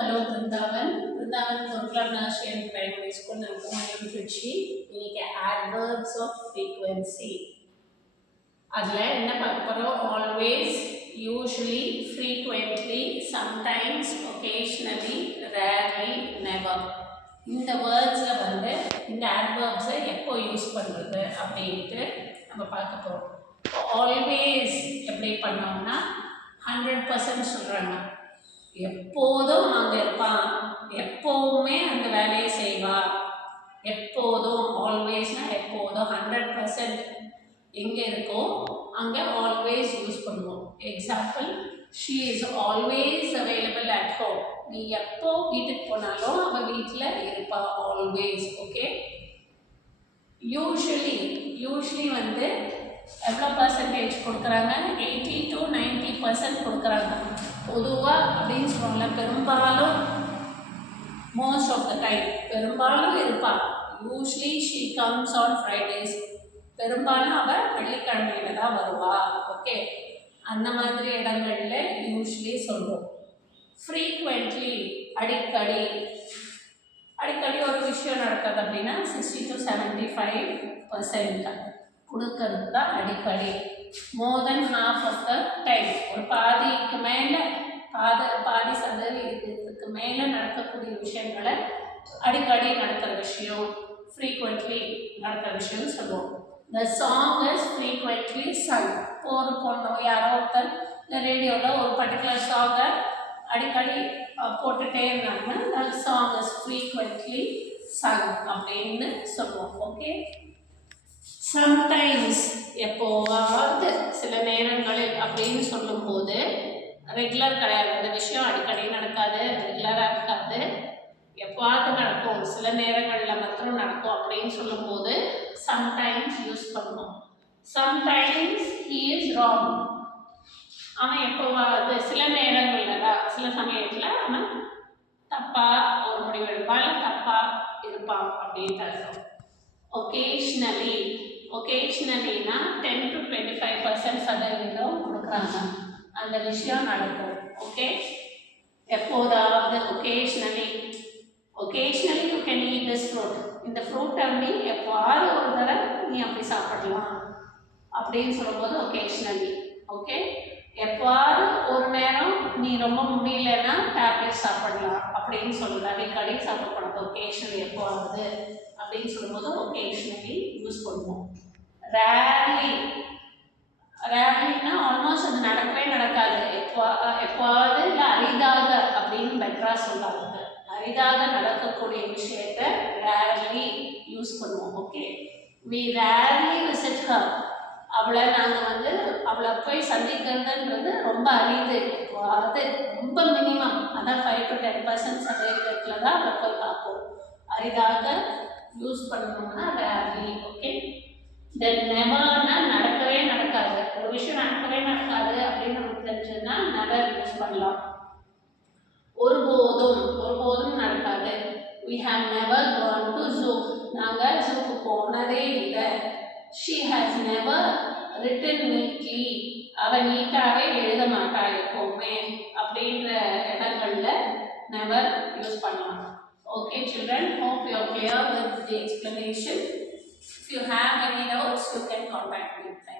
hello Vrindavan. Vrindavan Kurkula Nursery and Primary School. I am Trichy. இன்னைக்கு adverbs of frequency. அதில் என்ன பார்க்க போகிறோம்? Always, usually, frequently, sometimes, occasionally, rarely, never. இந்த வேர்ட்ஸில் வந்து இந்த adverbs-ஐ எப்போ யூஸ் பண்ணுறது அப்படின்ட்டு நம்ம பார்க்க போகிறோம். ஆல்வேஸ் எப்படி பண்ணோம்னா 100% சொல்கிறாங்க. எப்போதும் அங்கே இருப்பான், எப்போவுமே அந்த வேலையை செய்வான், எப்போதும் ஆல்வேஸ்னால் எப்போதும் 100% எங்கே இருக்கோ அங்கே ஆல்வேஸ் யூஸ் பண்ணுவோம். Example, she is always available at home. நீ எப்போ வீட்டுக்கு போனாலும் அவள் வீட்டில் இருப்பா, ஆல்வேஸ். ஓகே. யூஸ்வலி வந்து எவ்வளோ பர்சன்டேஜ் கொடுக்குறாங்க? 80 to 90% கொடுக்குறாங்க. பொதுவாக அப்படின்னு சொல்லுவாங்கள்ல, பெரும்பாலும் மோஸ்ட் ஆஃப் த டைம் பெரும்பாலும் இருப்பாள். Usually she comes on Fridays. பெரும்பாலும் அவள் வெள்ளிக்கிழமையில தான் வருவா. ஓகே, அந்த மாதிரி இடங்களில் யூஸ்வலி சொல்லுவோம். ஃப்ரீக்வெண்ட்லி அடிக்கடி ஒரு விஷயம் நடக்குது அப்படின்னா 60 to 75% கொடுக்கறது தான் அடிக்கடி. மோர் தென் ஹாஃப் ஆஃப் த டைம், ஒரு பாதிக்கு மேலே பாதி சதவீதத்துக்கு மேலே நடக்கக்கூடிய விஷயங்களை அடிக்கடி நடக்கிற விஷயம், ஃப்ரீக்வெண்ட்லி நடக்கிற விஷயம்னு சொல்லுவோம். The song is frequently sung. ஒரு பொண்ணோ யாரோ ஒருத்தர் இந்த ரேடியோவில் ஒரு பர்டிகுலர் சாங்கை அடிக்கடி போட்டுகிட்டே இருந்தாங்கன்னா the song is frequently sung அப்படின்னு சொல்லுவோம். ஓகே. சம்டைம்ஸ் எப்போவாவது, சில நேரங்களில் அப்படின்னு சொல்லும்போது ரெகுலர் கிடையாது. அந்த விஷயம் அடிக்கடி நடக்காது, ரெகுலராக இருக்காது, எப்போவாவது நடக்கும், சில நேரங்களில் மாத்திரம் நடக்கும் அப்படின்னு சொல்லும்போது சம்டைம்ஸ் யூஸ் பண்ணுவோம். Sometimes he is wrong. அவன் எப்போவாவது, சில நேரங்களில் தான், சில சமயத்தில் அவன் தப்பாக ஒரு முடிவெடுப்பான், இல்லை தப்பாக இருப்பான் அப்படின்னு அர்த்தம். ஒகேஷ்னலினா 10 to 25% சதவீதம் கொடுக்குறாங்க, அந்த விஷயம் நடக்கும். ஓகே, எப்போதாவது occasionally you can eat this fruit. இந்த ஃப்ரூட்டை நீ எப்போவாவது ஒரு தடவை நீ அப்படி சாப்பிடலாம் அப்படின்னு சொல்லும்போது ஒகேஷ்னலி. ஓகே, எப்போவாவது ஒரு நேரம் நீ ரொம்ப முடியலன்னா டேப்லெட் சாப்பிடலாம் அப்படின்னு சொல்லலாம். அடிக்கடி சாப்பிடக்கூடாது. ஒகேஷ்னலி எப்போவாவது அப்படின்னு சொல்லும்போது ஒகேஷ்னலி யூஸ் பண்ணுவோம். ரேர்லினா ஆல்மோஸ்ட் அது நடக்கவே நடக்காது, எப்போவாவது, இல்லை அரிதாக அப்படின்னு பெட்டராக சொல்லாங்க. அரிதாக நடக்கக்கூடிய விஷயத்தை ரேர்லி யூஸ் பண்ணுவோம். Okay. We rarely visit her. அவளை போய் சந்திக்கிறதுன்றது ரொம்ப அரிது, எப்போவாது, ரொம்ப மினிமம். அதான் 5 to 10% சதவீதத்தில் தான் அவளை போய் பார்ப்போம். அரிதாக யூஸ் பண்ணணும்னா ரேர்லி. ஓகே. தென் நெவர்னா நடக்கவே நடக்காது, ஒரு விஷயம் நடக்கவே நடக்காது அப்படின்னு நமக்கு தெரிஞ்சதுன்னா நெவர் யூஸ் பண்ணலாம். ஒருபோதும் நடக்காது. we have never gone to zoo. நாங்கள் ஜூக்கு போனதே இல்லை. she has never written neatly. அவள் நீட்டாகவே எழுத மாட்டா எப்போவுமே அப்படின்ற இடங்களில் நெவர் யூஸ் பண்ணலாம். Okay children, hope you are clear with the explanation. If you have any doubts, you can contact me. Thank you.